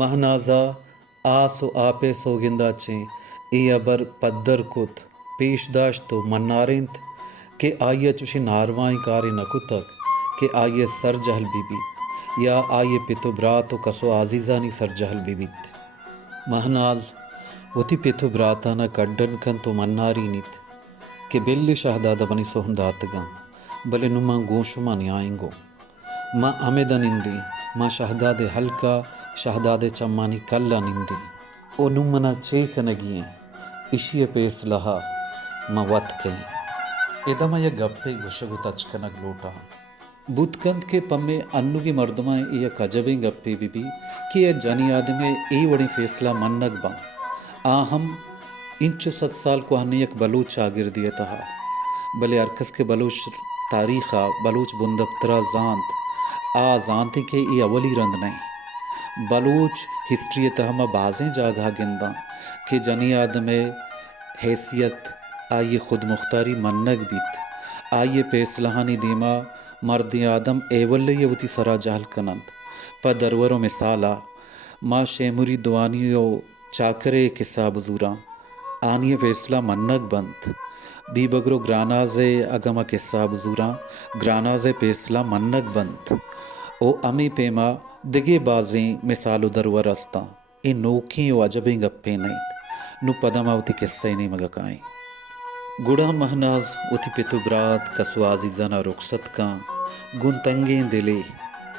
مہنازا آسو آپے سوگنداچیں ای ابر پدر کت پیش داشت تو منارنت کہ آئیے چوشی ناروائیں کاری نکتک کہ آئیے سر جہل بھی بیت یا آئیے پتو برات و کسو عزیزانی سر جہل بھی بیت۔ مہناز وتی پتو براتانا کڈن کن تو مناری نیت کہ بلی شہدادہ بنی سوہن داتگاں بلے نما گوشما نیائیں گو ماں امیدہ نندی ماں شہداد حلقہ شہداد چمانی کلا نندی او نمنا چیک نگییں اشی پیس لہا ماں وط کہیں ادما یا گپے گشگو تچکنگ لوٹا بودکند کے پمے انوگی مردمائیں یا کجبیں گپے بھی کہ یہ جانی آدمے ای وڑی فیصلہ منگ باں آہم انچو 7 سال کو ہنے یک بلوچ آگردیتا ہا بلے ارکس کے بلوچ تاریخا بلوچ بندبترا زانت زانتے کہ ای اولی رند نہیں بلوچ ہسٹری تہما بازیں جاگہ گنداں کہ جنی آدم حیثیت آئیے خود مختاری منگ بیت آئیے پیسلہانی دیما مرد آدم ایولی یوتی سرا جہل کنند پا درورو مثالا ما شیموری دوانیو چاکرے قصہ بزوراں آنی فیصلہ منگ بند بی بگرو گرانازے اگما قصہ بزوراں گرانازے فیصلہ منگ بند او امی پیما دگے بازیں مثال و درور استاں اے نوکیں و عجبیں گپیں نہیں نو پدما وتی قصہ نہیں مگکائیں گڑا مہناز وتی پتو برات کسو عزیزانا رخصت کاں گن تنگیں دلے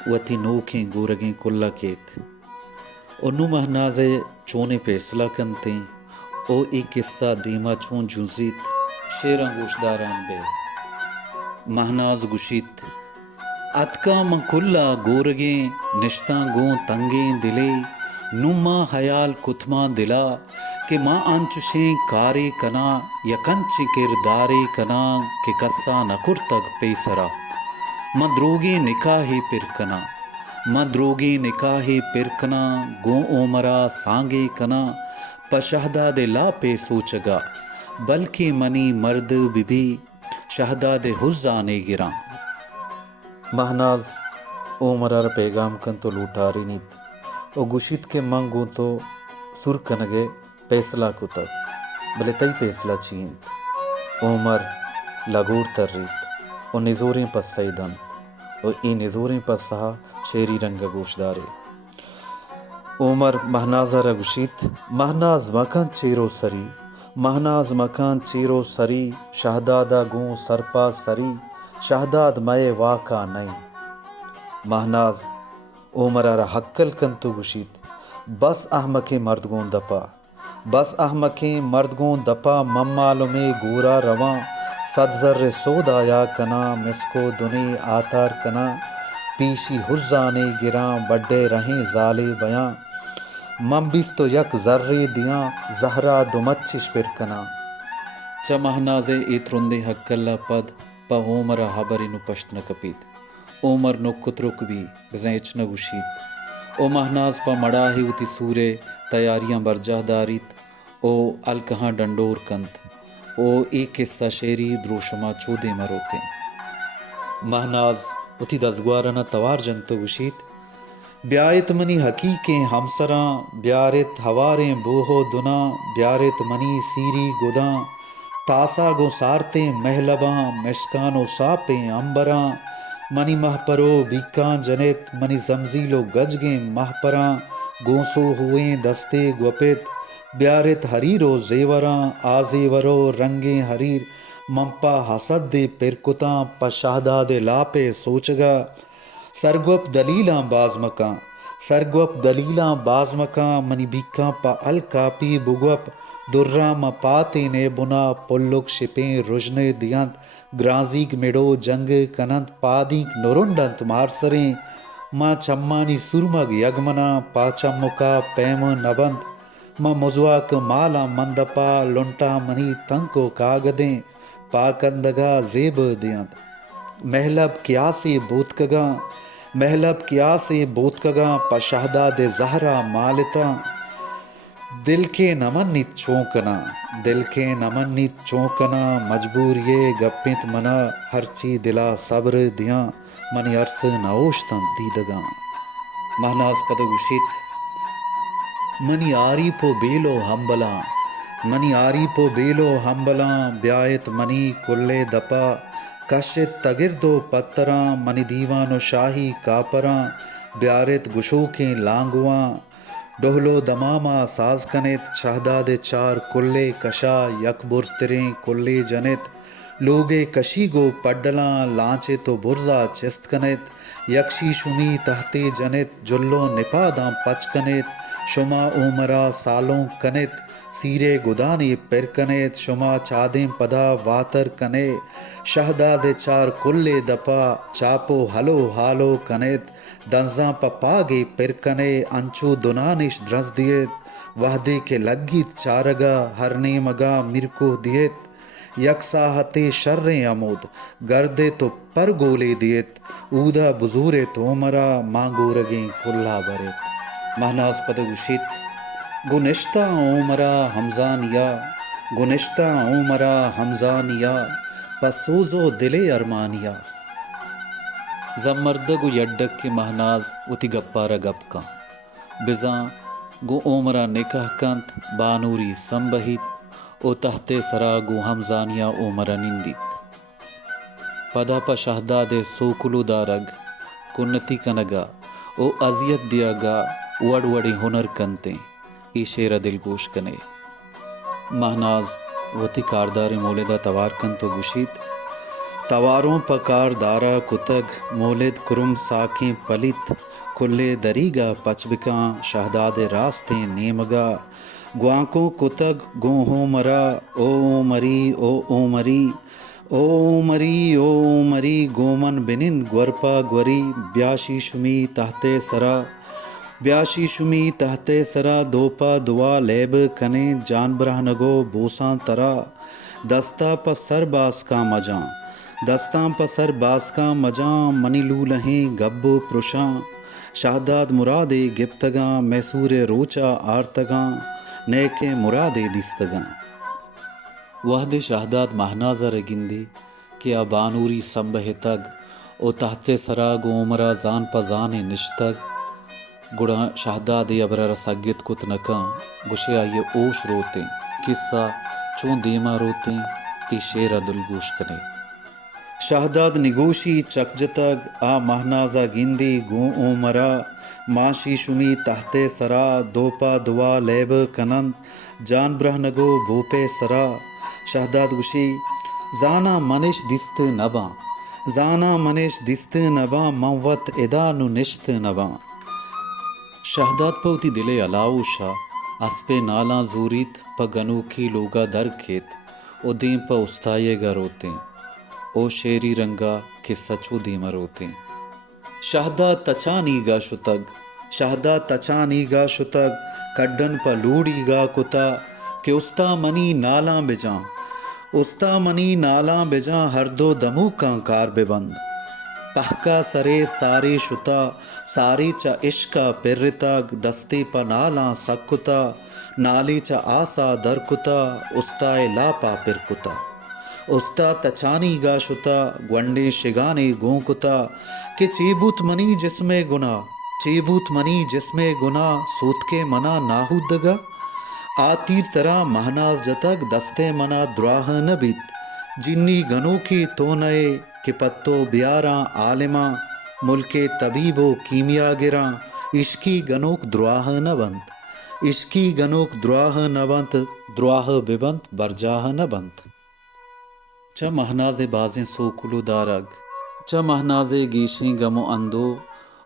وتی نوکیں گورگیں کلا کیت او نو مہنازے چونے فیصلہ کنتیں او ای قصہ دیما چون جوزیت شیراں گوشداران بے مہناز گشیت اتکا من کلا گورگیں نشتاں گون تنگیں دلے نما حیال کتما دلا کہ ماں انچوشیں کارے کنا یا کنچ کردارے کنا کہ کسا نکرتگ پیسرا ماں دروگیں نکاحی پر کنا ماں دروگیں نکاحی پر کنا گون عمرا سانگے کنا پا شہداد لا پہ سوچگا بلکہ منی مرد بھی شہداد حزانے گراں مہناز عمرار پیغام کن تو لوٹاری نیت او گشیت کے منگو تو سر کنگے پیسلا کتگ بلے تئی پیسلا چینت عمر لگور تر ریت او نزوریں پس سیدنت او ای نزوریں پس سہا شیری رنگ گوشدارے عمر مہنازہ را گشیت مہناز مکان چیرو سری مہناز مکان چیرو سری شہدادہ گون سرپا سری شہداد مئے واقع نہیں مہناز عمرہ را حقل کن تو گشیت بس احمقیں مرد گون دپا بس احمقیں مرد گون دپا ممالمے گورا رواں 100 ذر سود آیا کنا مسکو دنے آتار کنا پیشی حزانے گراں بڑے رہیں زالے بیاں من بیستو یک ذرے دیاں زہرا دمچش پر کنا چا مہنازے ایترندے حق اللہ پد پا عمرہ حبری نو پشت نہ کپید عمر نو کترک بھی بزیچ نہ گوشید او مہناز پا مڑاہی وتی سورے تیاریاں برجاہ داریت او الکہاں ڈنڈور کنت او ایک قصہ شیری دروشما چودے مروتے مہناز وتی دزگوارنا توار جنگتو گوشید بیارت منی حقیقیں ہمسراں بیارت ہواریں بوہو دنا بیارت منی سیری گداں تاسا گو سارتیں محلباں مشکانو ساپیں امبراں منی مہ پرو بیکاں جنت منی زمزیلو گجگیں مہ پراں گونسو ہوئیں دستے گوپت بیارت حریرو زیوراں آزیورو رنگیں حریر منپا حسد دے پرکتاں پا شہداد لاپے سوچگا سرگوپ دلیلاں باز مکاں سرگوپ دلیلاں باز مکاں منی بیکاں پا الکاپی بگوپ درہ ما پاتے نے بنا پلک شپیں رجنے دیانت گرانزیگ میڑو جنگ کنند پادینک نرنڈنت مارسریں ماں چمانی سرمگ یگمنا پاچمکا پیم نبند ماں مزواک مالا مندپا لنٹا منی تنکو کاگدیں پاکندگا زیب دیانت محلب کیا سے بوتکگاں محلب کیا سے بوتکگاں پا شہداد زہرا مالتا دل کے نمنیت چونکنا دل کے نمنیت چونکنا مجبور یہ گپیت منا ہرچی دلا صبر دیاں منی عرص نوشتاں دیدگاں مہناز پد گوشیت منی آری پو بیلو ہمبلاں منی آری پو بیلو ہمبلاں بیایت منی کلے دپا کشت تگردو پتراں منی دیوان و شاہی کاپراں بیارت گشوکیں لانگواں ڈہلو دماما ساز کنت شہداد چار کلے کشا یک برستریں کلے جنت لوگے کشی گو پڈلاں لانچے تو برزا چست کنت یکشی شمی تہتے جنت جلو نپاداں پچ کنت شما عمرا سالوں کنت سیرے گدانی پر کنت شما چادیں پدا واتر کنے شہداد چار کلے دپا چاپو ہلو ہالو کنت دنزاں پاگے پر کنے انچو دنانش درز دیت وحدے کے لگیت چارگا ہرنے مگا مرکو دیت یک ساحتے شریں عمود گردے تو پر گولے دیت اودا بزورے تو مرا مانگورگیں کلا برت مہناز پد گوشت گنشتہ عمرا ہمزانیا گنشتہ عمرا ہمزانیا پسوزو دلے ارمانیا زمردگو یڈک کے مہناز اتی گپارا گپ کاں بزاں گو عمرا نکاح کنت بانوری سنبہیت او تحتے سرا گو ہمزانیا عمرا نندیت پدا پا شہداد سوکلو دارگ کنتی کنگا او اذیت دیا گا وڑ وڑی ہنر کنتیں ای شیرہ دل گوش کنے مہناز وتی کاردار مولدہ توار کن تو گوشید تواروں پا کاردارا کتگ مولد کرم ساکیں پلیت کلے دریگا پچ بکاں شہداد راستیں نیمگا گوانکوں کتگ گو ہوں مرا او مری او مری او مری او مری گومن بنند گورپا گوری بیاشی شمی تحتے سرا بیاشی شمی تحتے سرا دوپا دعا لیب کنے جانبرہ نگو بوساں ترا دستا پا سر باس کا مجاں دستاں پا سر باس کا مجاں منی لولہیں گبو پرشاں شہداد مرادے گپتگاں میسور روچا آرتگاں نیکے مرادے دستگاں وحد شہداد مہنازہ رگندی کہ بانوری سنبہ تگ او تحتے سرا گو عمرا زان پا زانے نشتگ گڑا شہداد ابرر سگت کت نکاں گشے آئیے اوش روتیں قصہ چون دیما روتیں ای شیرہ دل گوش کنے شہداد نگوشی چکجتگ آ مہنازہ گندی گو عمرا ماشی شمی تحتے سرا دوپا دعا لیب کنند جان برہ نگو بوپے سرا شہداد گوشی زانا منش دست نباں زانا منش دست نباں موت ادانو نشت نباں شہداد پوتی دلے علاؤشا اس پہ نالاں زوریت پا گنوکی لوگا در کھیت او دیم پا استائے گا روتیں او شیری رنگا کہ سچو دیما روتیں شہداد تچانی گا شتگ شہداد تچانی گا شتگ کڈن پا لوڑی گا کتا کہ استا منی نالاں بجاں استا منی نالاں بجاں ہر دو دمو کان کار ببند پہکا سرے سارے شتا ساری چا عشقا پرتگ دستے پا نالاں سکتا نالی چا آسا در کتا استائے لاپا پر کتا استا تچانی گا شتا گونڈے شگانے گوں کتا کہ چیبوت منی جسم گناہ چیبوت منی جسم گناہ سوت کے منا ناہودگا آتیر ترا مہناز جتگ دستے منا دراہ نبیت جنی گنو کی تو نئے کہ پتو بیاراں عالماں ملک طبیب و کیمیا گراں عشقی گنوک دراہ نبند عشقی گنوک دراہ نبند دراہ ببند برجاہ نبند چا مہناز بازیں سوکلو دارگ چا مہناز گیشیں گمو اندو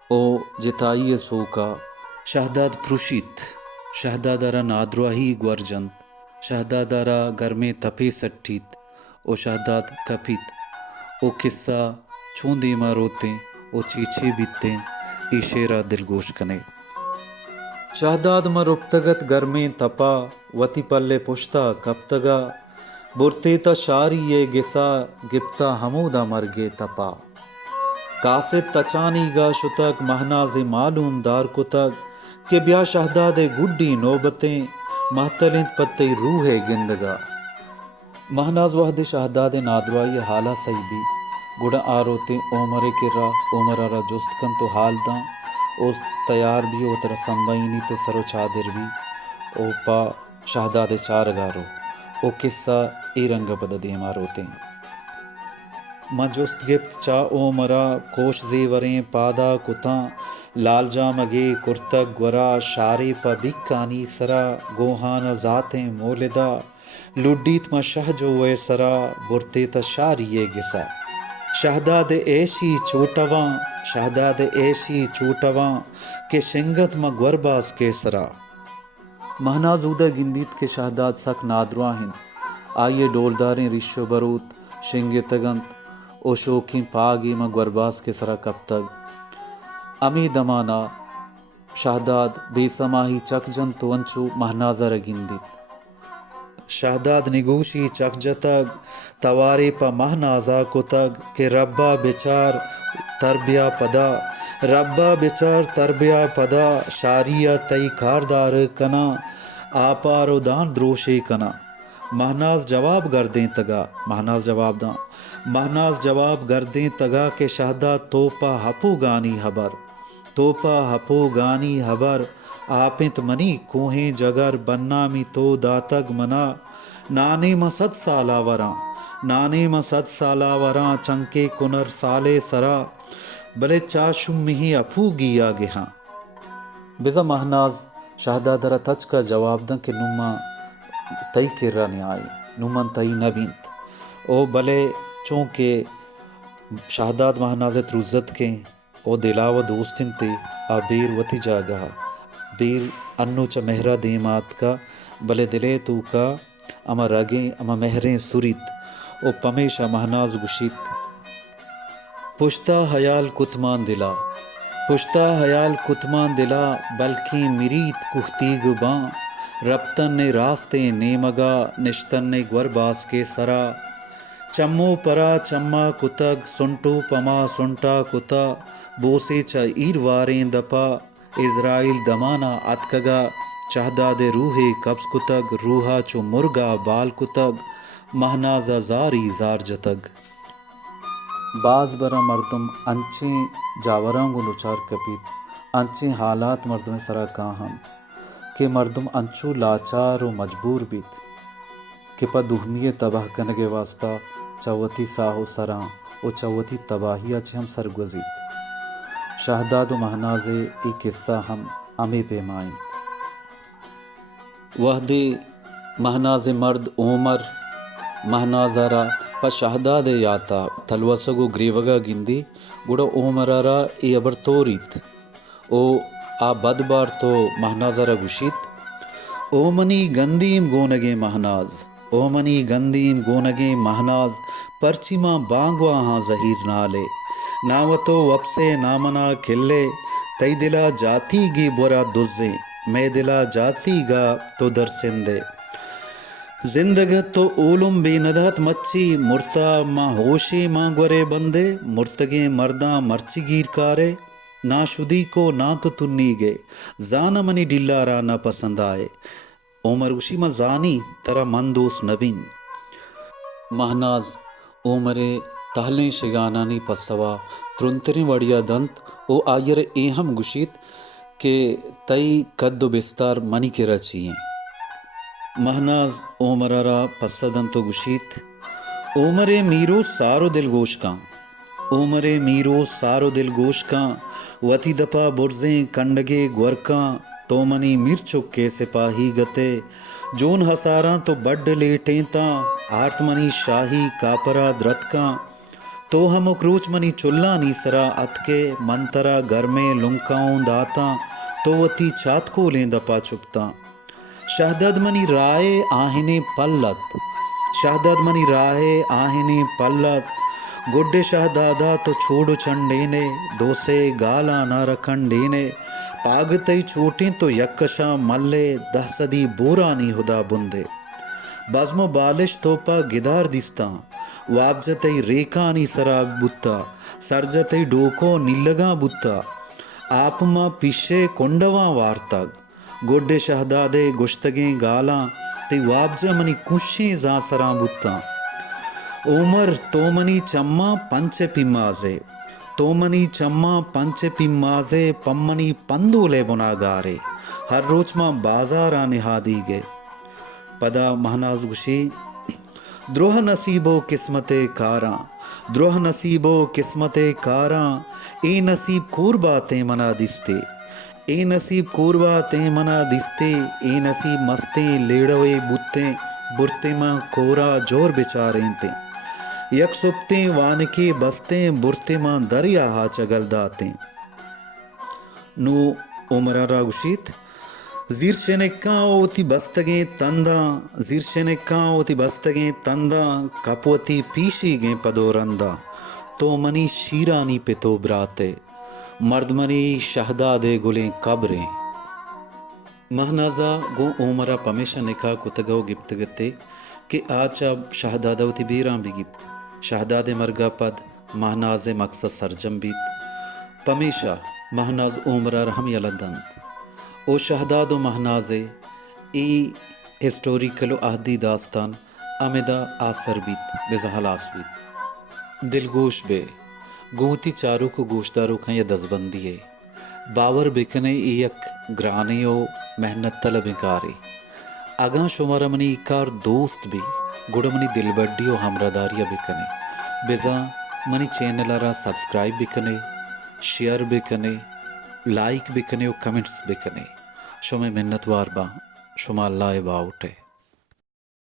او جتائی سوکا شہداد پروشیت شہدادارا نادرواہی گورجنت شہدادارا گرمے تپے سٹھیت او شہداد کپیت او قصہ چون دیما روتیں او چیچے بیتیں ای شیرہ دل گوش کنے شہداد مربتگت گرمیں تپا وتی پلے پشتا کپتگا برتے تا شاری یہ گسا گپتا ہمودا مرگے تپا کاسد تچانی گا شتگ مہناز معلوم دار کتگ کہ بیا شہداد گڈی نوبتیں محتلند پتے روح گندگا مہناز وحد شہداد نادروائی حالہ سیبی گڑا آروتے عمر کے راہ عمر را جست کن تو حال داں اس تیار بھی اترا سنبائنی تو سرو چادر بھی او پا شہداد چارگارو او قصہ ای رنگ پد دیما روتے ما جست گپت چا او مرا کوش زیوریں پادا کتاں لال جا مگے کرتگ گورا شارے پا بکانی سرا گوہان ذاتیں مولدہ لڈیت ما شہ جو وے سرا برتے تا شاریے گسا شہداد ایشی چوٹواں کہ شنگت ما گورباس کے سرا مہنا زودہ گندیت کے شہداد سک نادرواں ہند آئیے ڈولداریں رشو بروت شنگے تگنت او شوکیں پاگی ما گورباس کے سرا کب تگ امی دمانا شہداد بے سماہی چک جن تو انچو مہنازر گندیت شہداد نگوشی چک جتگ توارے پا مہنازا کتگ کہ ربا بچار تربیا پدا شاریہ تئی کاردار کنا آپارو دان دروشے کنا مہناز جواب گردیں تگا کہ شہداد توپا ہپو گانی حبر آپنت منی کوہیں جگر بنامی تو داتگ منا نانے مسد سالہ وراں چنکے کنر سالے سرا بلے چاشم مہی اپو گیا گہاں بزا مہناز شہدادرہ تچ کا جواب دن کہ نما تئی کرا نیائی نمن تئی نبینت او بلے چونکہ شہداد مہنازت رزت کے او دلاو دوستن تے آ بیر وتی جاگہا بیر انو چا مہرہ دیمات کا بلے دلے تو کا اما رگیں اما مہریں سریت او پمیشہ مہناز گشیت پشتا حیال کتمان دلا بلکہ مریت کہتیگ باں ربتن نے راستے نیمگا نشتن نے گورباس کے سرا چمو پرا چما کتگ سنٹو پما سنٹا کتا بوسے چا ایرواریں دپا اسرائیل دمانا اتکگا چہداد روحے قبض کتگ روحا چو مرگا بال کتگ مہنازا زاری زار جتگ باز برا مردم انچیں جاوراں گو دوچار کپیت انچیں حالات مردم سرا کاہم کہ مردم انچو لاچار و مجبور بیت کہ پا دہمی تباہ کنگے واسطہ چوتی ساہو سراں او چوتی تباہیا چھ ہم سرگزیت شہداد و مہنازے ای قصہ ہم ہمیں پیمائیں وحدے مہناز مرد عمر مہنازارا پا شہداد یاتا تلوسگو گریوگا گندی گوڑا عمرارا ای ابر توریت او آ بدبار تو مہنازارا گوشیت اومنی گندیم گونگیں مہناز پرچی ماں بانگوا ہاں زہیر نالے ناوتو وپسے نامنا کھلے تئی دلا جاتی گی برا دزیں میں دلا جاتی گا تو در سندے زندگت تو اولم بے ندہت مچی مرتا ماں ہوشے ماں گورے بندے مرتگیں مرداں مرچی گیر کارے نا شدی کو نا تو تنی گے زانا منی ڈلارا نہ پسند آئے عمر گوشی ما زانی ترا من دوست نبین مہناز عمرے تہلیں شگانانی پسوا ترنتریں وڑیا دنت او آیر ایہم گوشیت کہ تئی قد و بستار منی کے رچییں مہناز عمرارا پسدن تو گوشیت عمرے میرو سارو دل گوش کاں وتی دپا برزیں کنڈگے گورکاں تو منی میر چکے سپاہی گتے جون ہساراں تو بڈ لیٹیں تاں آرت منی شاہی کاپرا درتکاں تو ہم کروچ منی چلا نی سرا اتکے منترا گرمے لنکاؤں داتاں تو وتی چات کو لیں دپا چپتاں شہداد منی رائے آہنے پلت گڈے شہدادا تو چھوڑو چنڈینے دوسے گالا نہ رکھنڈینے پاگتئی چھوٹیں تو یکشاں ملے 10 صدی بورانی ہدا بندے بزم و بالش توپا گدار دستاں وابجتئی ریکانی سرا بتا سرجتئی ڈوکو نیلگاں بتا آپ ماں پیشے کنڈواں وارتگ گوڈے شہدادے گشتگیں گالاں تی وابجہ منی کشیں زاں سراں بتاں عمر تو منی چماں پنچ پیمازے پمنی پندولے بنا گارے ہر روچ ماں بازار نہادی گے پدا مہناز گشی دروہ نصیبو قسمت کاراں دروہ نصیبو قسمت کاراں اے نصیب کورباتیں منا دستے اے نصیب کورباتیں منا دستے اے نصیب مستیں لیڑوے بتیں برتے ماں کورا جور بچاریں تے یک سبتیں وانکے بستیں برتے ماں دریا ہا چگل داتیں نو عمرہ را گشیت زیر شنکاں اوتی بستگیں تنداں زیر شنکاں اوتی بستگیں تنداں کپوتی پیشی گیں پدورندہ تو منی شیرانی پہ تو براتے مرد منی شہدادے گلیں قبریں مہنازا گو عمرہ پمیشہ نکاح کتگو گپتگتے کہ آچا شہدادہ وتی بیراں بھی گپت شہدادے مرگا پد مہناز مقصد سرجم بیت پمیشہ مہناز عمرہ رحم یلدند او شہداد و مہنازے ای ہسٹوریکل و عہدی داستان امیدہ آثر بیت بزہ حلاس بیت دلگوش بے گوتی چارو کو گوشدارو کھاں یا دزبندی ہے باور بکنے ای یک گرانی و محنت طلب کاری اگاں شمارا منی کار دوست بھی گڑا منی دل بڈی و ہمراہ بکنے بزاں منی چینل را سبسکرائب بکنے شیئر بکنے لائک بکنے و کمنٹس بکنے شما منت وار با شما اللہ باوٹے